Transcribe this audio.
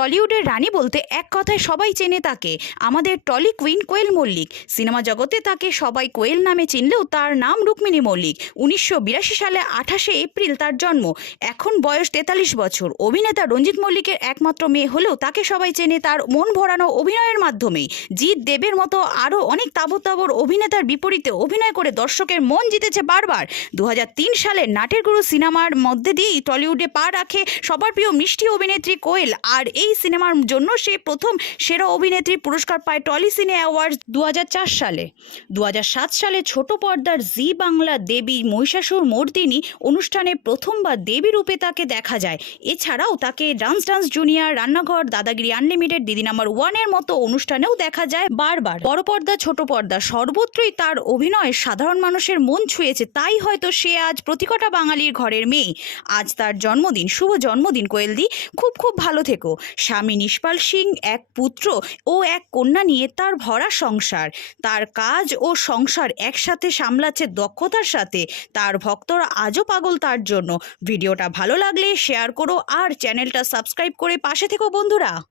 টলিউডের রানী বলতে এক কথায় সবাই চেনে তাকে, আমাদের trolley queen Koel Mallick. Cinema জগতে তাকে সবাই কোয়েল নামে চিনলেও তার নাম রুক্মিণী মল্লিক। 1982 সালে 28শে এপ্রিল তার জন্ম। এখন বয়স 43 বছর। অভিনেতা রঞ্জিত মল্লিকের একমাত্র মেয়ে হলেও তাকে সবাই চেনে তার মন ভরানো অভিনয়ের মাধ্যমেই। জিৎ দেবের মতো আরও অনেক তাবর তাবর অভিনেতার বিপরীতে অভিনয় করে দর্শকের মন জিতেছে বারবার। 2003 সালে নাটের গুরু সিনেমার মধ্যে দিয়েই টলিউডে পা রাখে সবার প্রিয় মিষ্টি অভিনেত্রী কোয়েল। আর এই সিনেমার জন্য সে প্রথম সেরা অভিনেত্রী পুরস্কার পায় টলি সিনে অ্যাওয়ার্ডস 2004 সালে। 2007 সালে ছোট পর্দার জি বাংলা দেবী মহিষাসুর মর্দিনী অনুষ্ঠানে প্রথমবার দেবী রূপে তাকে দেখা যায়। এছাড়াও তাকে ডান্স জুনিয়র, রান্নাঘর, দাদাগিরি আনলিমিটেড, দিদি নাম্বার 1 এর মতো অনুষ্ঠানেও দেখা যায় বারবার। বড় পর্দা ছোট পর্দা সর্বত্রই তার অভিনয় সাধারণ মানুষের মন ছুঁয়েছে, তাই হয়তো সে আজ প্রতিকটা বাঙালির ঘরের মেয়ে। আজ তার জন্মদিন, শুভ জন্মদিন কোয়েলদি। খুব ভালো থেকো। স্বামী নিষ্পাল সিং, এক পুত্র ও এক কন্যা নিয়ে তার ভরা সংসার। তার কাজ ও সংসার একসাথে সামলাচ্ছে দক্ষতার সাথে। তার ভক্তরা আজও পাগল তার জন্য। ভিডিওটা ভালো লাগলে শেয়ার করো আর চ্যানেলটা সাবস্ক্রাইব করে পাশে থেকো বন্ধুরা।